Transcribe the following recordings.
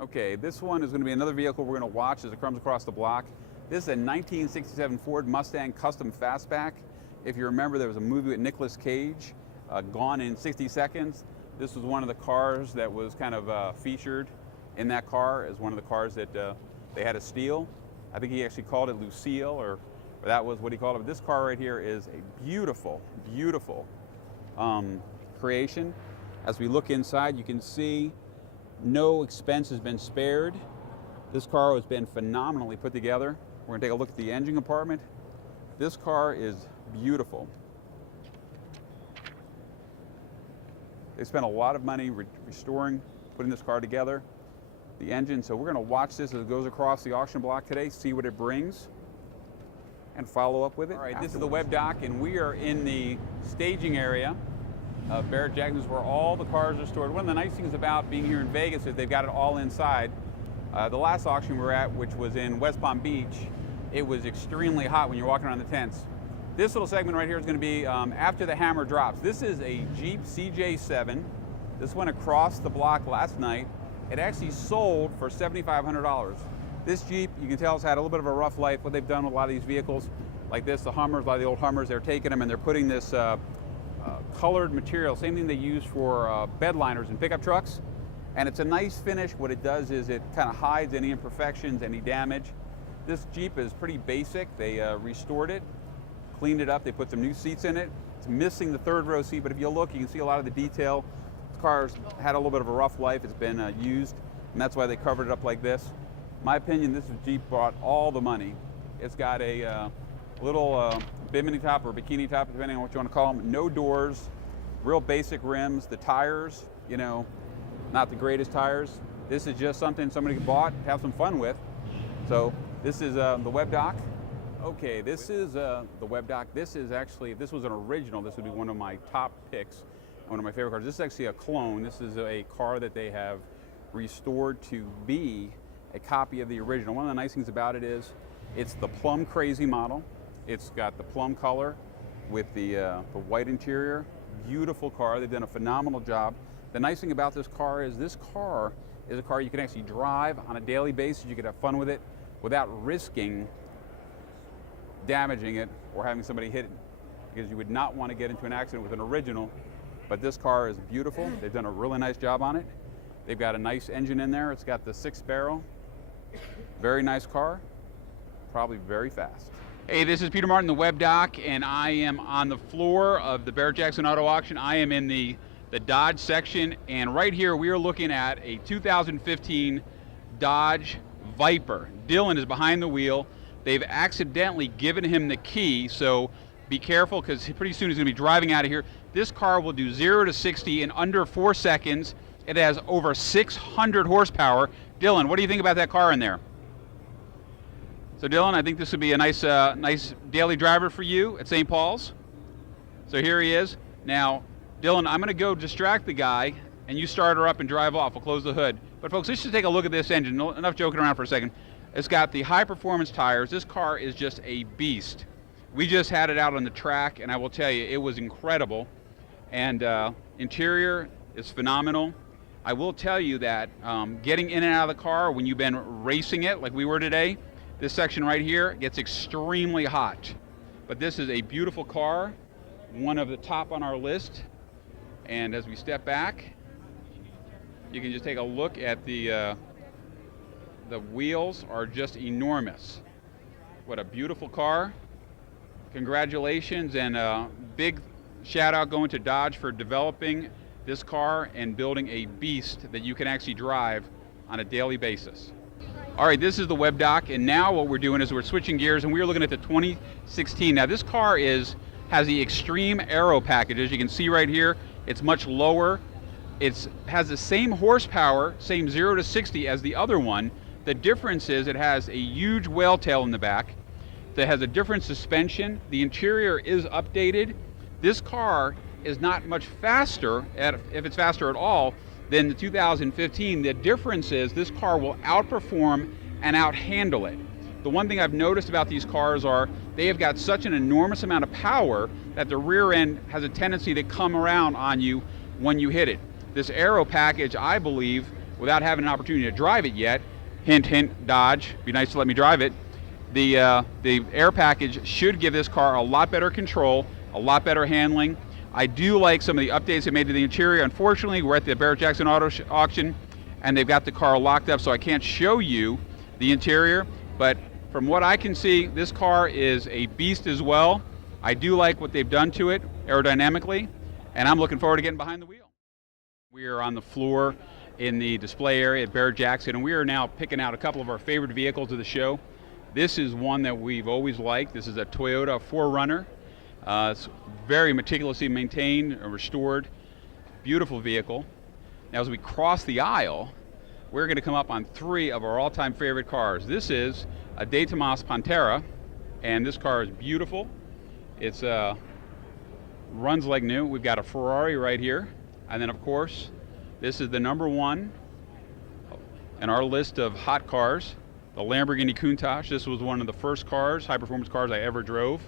Okay, this one is going to be another vehicle we're going to watch as it comes across the block. This is a 1967 Ford Mustang Custom Fastback. If you remember, there was a movie with Nicolas Cage, Gone in 60 Seconds. This was one of the cars that was kind of featured in that car as one of the cars that they had to steal. I think he actually called it Lucille, or that was what he called it. But this car right here is a beautiful, beautiful creation. As we look inside, you can see no expense has been spared. This car has been phenomenally put together. We're going to take a look at the engine compartment. This car is beautiful. They spent a lot of money restoring, putting this car together, the engine. So we're going to watch this as it goes across the auction block today, see what it brings, and follow up with it. All right, this is the web dock, and we are in the staging area of Barrett-Jackson, where all the cars are stored. One of the nice things about being here in Vegas is they've got it all inside. The last auction we were at, which was in West Palm Beach, it was extremely hot when you're walking around the tents. This little segment right here is going to be after the hammer drops. This is a Jeep CJ7. This went across the block last night. It actually sold for $7,500. This Jeep, you can tell, has had a little bit of a rough life. What they've done with a lot of these vehicles, like this, the Hummers, a lot of the old Hummers, they're taking them and they're putting this colored material, same thing they use for bed liners and pickup trucks. And it's a nice finish. What it does is it kind of hides any imperfections, any damage. This Jeep is pretty basic. They restored it, cleaned it up. They put some new seats in it. It's missing the third row seat, but if you look, you can see a lot of the detail. The car's had a little bit of a rough life. It's been used, and that's why they covered it up like this. In my opinion, this Jeep brought all the money. It's got a little bimini top or bikini top, depending on what you want to call them. No doors, real basic rims. The tires, you know, not the greatest tires. This is just something somebody bought to have some fun with. So this is the web dock. Okay, this is the web dock. This is actually, if this was an original, this would be one of my top picks, one of my favorite cars. This is actually a clone. This is a car that they have restored to be a copy of the original. One of the nice things about it is it's the plum crazy model. It's got the plum color with the white interior. Beautiful car. They've done a phenomenal job. The nice thing about this car is a car you can actually drive on a daily basis. You could have fun with it without risking damaging it or having somebody hit it, because you would not want to get into an accident with an original. But this car is beautiful. They've done a really nice job on it. They've got a nice engine in there. It's got the 6-barrel. Very nice car. Probably very fast. Hey, this is Peter Martin, the web dock, and I am on the floor of the Barrett-Jackson Auto Auction. I am in the Dodge section, and right here we are looking at a 2015 Dodge Viper. Dylan is behind the wheel. They've accidentally given him the key, so be careful, because pretty soon he's going to be driving out of here. This car will do 0 to 60 in under 4 seconds. It has over 600 horsepower. Dylan, what do you think about that car in there? So Dylan, I think this would be a nice daily driver for you at St. Paul's. So here he is. Now, Dylan, I'm going to go distract the guy, and you start her up and drive off. We'll close the hood. But folks, let's just take a look at this engine. Enough joking around for a second. It's got the high-performance tires. This car is just a beast. We just had it out on the track, and I will tell you, it was incredible. And interior is phenomenal. I will tell you that getting in and out of the car when you've been racing it like we were today, this section right here gets extremely hot. But this is a beautiful car, one of the top on our list. And as we step back, you can just take a look at the wheels are just enormous. What a beautiful car. Congratulations, and a big shout out going to Dodge for developing this car and building a beast that you can actually drive on a daily basis. All right, this is the web dock, and now what we're doing is we're switching gears, and we're looking at the 2016. Now this car has the Extreme Aero package. As you can see right here, it's much lower. It has the same horsepower, same 0 to 60 as the other one. The difference is it has a huge whale tail in the back that has a different suspension. The interior is updated. This car is not much faster, if it's faster at all, than the 2015. The difference is this car will outperform and outhandle it. The one thing I've noticed about these cars are they have got such an enormous amount of power that the rear end has a tendency to come around on you when you hit it. This Aero package, I believe, without having an opportunity to drive it yet, hint, hint, Dodge, be nice to let me drive it, the air package should give this car a lot better control, a lot better handling. I do like some of the updates they made to the interior. Unfortunately, we're at the Barrett-Jackson auto auction, and they've got the car locked up, so I can't show you the interior, but from what I can see, this car is a beast as well. I do like what they've done to it aerodynamically, and I'm looking forward to getting behind the wheel. We are on the floor in the display area at Barrett-Jackson, and we are now picking out a couple of our favorite vehicles of the show. This is one that we've always liked. This is a Toyota 4Runner. It's very meticulously maintained and restored. Beautiful vehicle. Now as we cross the aisle, we're going to come up on three of our all-time favorite cars. This is a De Tomas Pantera, and this car is beautiful. It's runs like new. We've got a Ferrari right here, and then of course, this is the number one in our list of hot cars, the Lamborghini Countach. This was one of the first cars, high-performance cars I ever drove.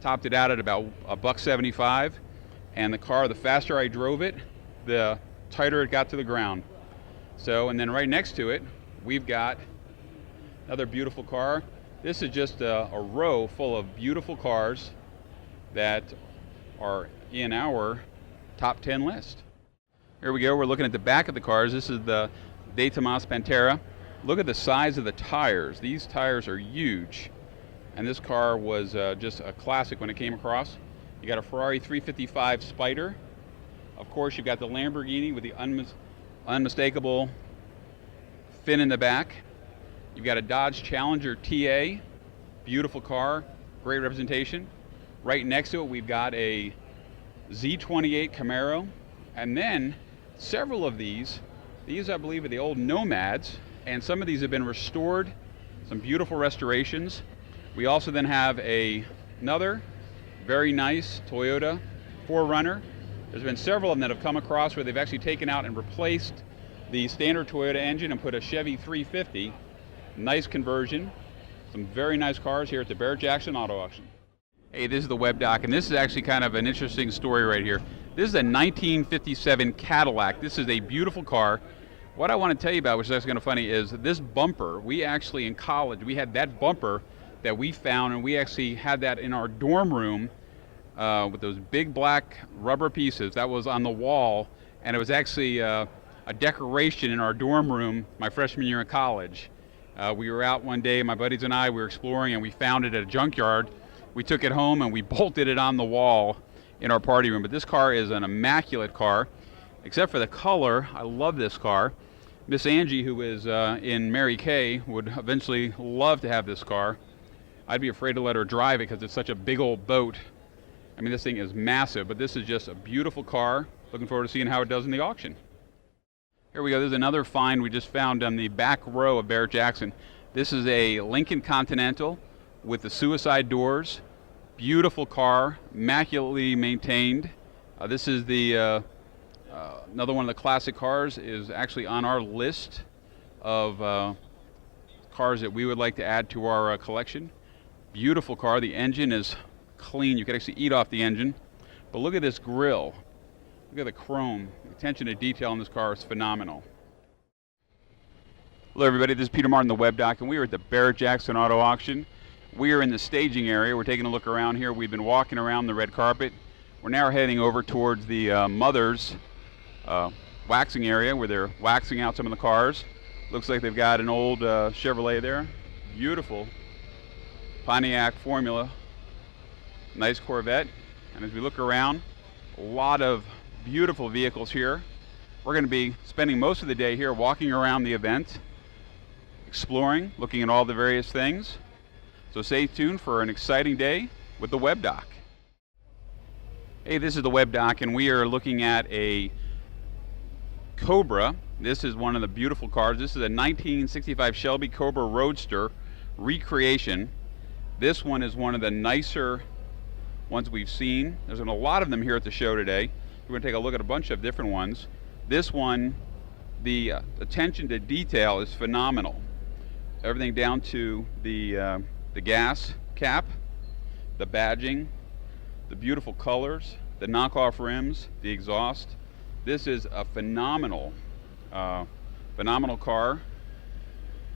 Topped it out at about $175, and the car, the faster I drove it, the tighter it got to the ground. So, and then right next to it, we've got another beautiful car. This is just a row full of beautiful cars that are in our top 10 list. Here we go, we're looking at the back of the cars. This is the De Tomas Pantera. Look at the size of the tires. These tires are huge. And this car was just a classic when it came across. You got a Ferrari 355 Spider. Of course, you've got the Lamborghini with the unmistakable fin in the back. You've got a Dodge Challenger TA, beautiful car, great representation. Right next to it, we've got a Z28 Camaro, and then several of these I believe are the old Nomads, and some of these have been restored, some beautiful restorations. We also then have another very nice Toyota 4Runner. There's been several of them that have come across where they've actually taken out and replaced the standard Toyota engine and put a Chevy 350. Nice conversion. Some very nice cars here at the Barrett-Jackson Auto Auction. Hey, this is the web doc, and this is actually kind of an interesting story right here. This is a 1957 Cadillac. This is a beautiful car. What I want to tell you about, which is actually kind of funny, is this bumper. We actually, in college, we had that bumper that we found, and we actually had that in our dorm room with those big black rubber pieces. That was on the wall, and it was actually a decoration in our dorm room my freshman year in college. We were out one day, my buddies and I, we were exploring, and we found it at a junkyard. We took it home and we bolted it on the wall in our party room. But this car is an immaculate car, except for the color. I love this car. Miss Angie, who is in Mary Kay, would eventually love to have this car. I'd be afraid to let her drive it because it's such a big old boat. I mean, this thing is massive, but this is just a beautiful car. Looking forward to seeing how it does in the auction. Here we go. There's another find we just found on the back row of Barrett-Jackson. This is a Lincoln Continental with the suicide doors. Beautiful car, immaculately maintained. This is the another one of the classic cars, is actually on our list of cars that we would like to add to our collection. Beautiful car. The engine is clean. You can actually eat off the engine. But look at this grille. Look at the chrome. The attention to detail in this car is phenomenal. Hello everybody, this is Peter Martin, the Web Doc, and we are at the Barrett-Jackson Auto Auction. We are in the staging area. We're taking a look around here. We've been walking around the red carpet. We're now heading over towards the mother's waxing area where they're waxing out some of the cars. Looks like they've got an old Chevrolet there. Beautiful Pontiac Formula. Nice Corvette. And as we look around, a lot of beautiful vehicles here. We're going to be spending most of the day here walking around the event, exploring, looking at all the various things. So stay tuned for an exciting day with the Web Doc. Hey, this is the Web Doc, and we are looking at a Cobra. This is one of the beautiful cars. This is a 1965 Shelby Cobra Roadster recreation. This one is one of the nicer ones we've seen. There's been a lot of them here at the show today. We're going to take a look at a bunch of different ones. This one, the attention to detail is phenomenal. Everything down to the gas cap, the badging, the beautiful colors, the knockoff rims, the exhaust. This is a phenomenal Phenomenal car.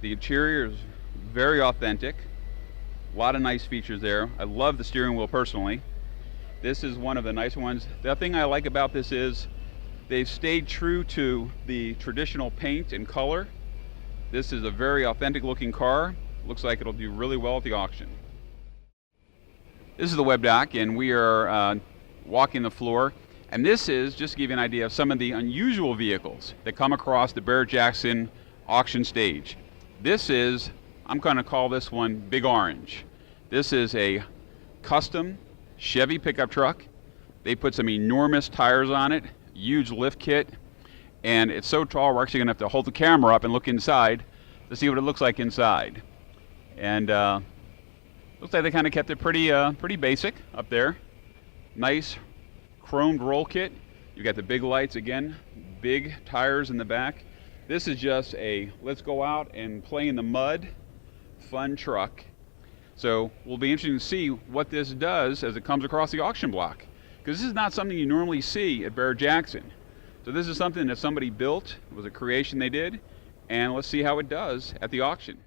The interior is very authentic. A lot of nice features there. I love the steering wheel personally. This is one of the nice ones. The thing I like about this is they've stayed true to the traditional paint and color. This is a very authentic looking car. Looks like it'll do really well at the auction. This is the web dock, and we are walking the floor. And this is, just to give you an idea of some of the unusual vehicles that come across the Barrett-Jackson auction stage. This is, I'm going to call this one Big Orange. This is a custom Chevy pickup truck. They put some enormous tires on it, huge lift kit, and it's so tall we're actually going to have to hold the camera up and look inside to see what it looks like inside. And looks like they kind of kept it pretty basic up there. Nice chromed roll kit. You got the big lights again, big tires in the back. This is just a let's go out and play in the mud fun truck. So we'll be interested to see what this does as it comes across the auction block, because this is not something you normally see at Barrett-Jackson. So this is something that somebody built. It was a creation they did, and let's see how it does at the auction.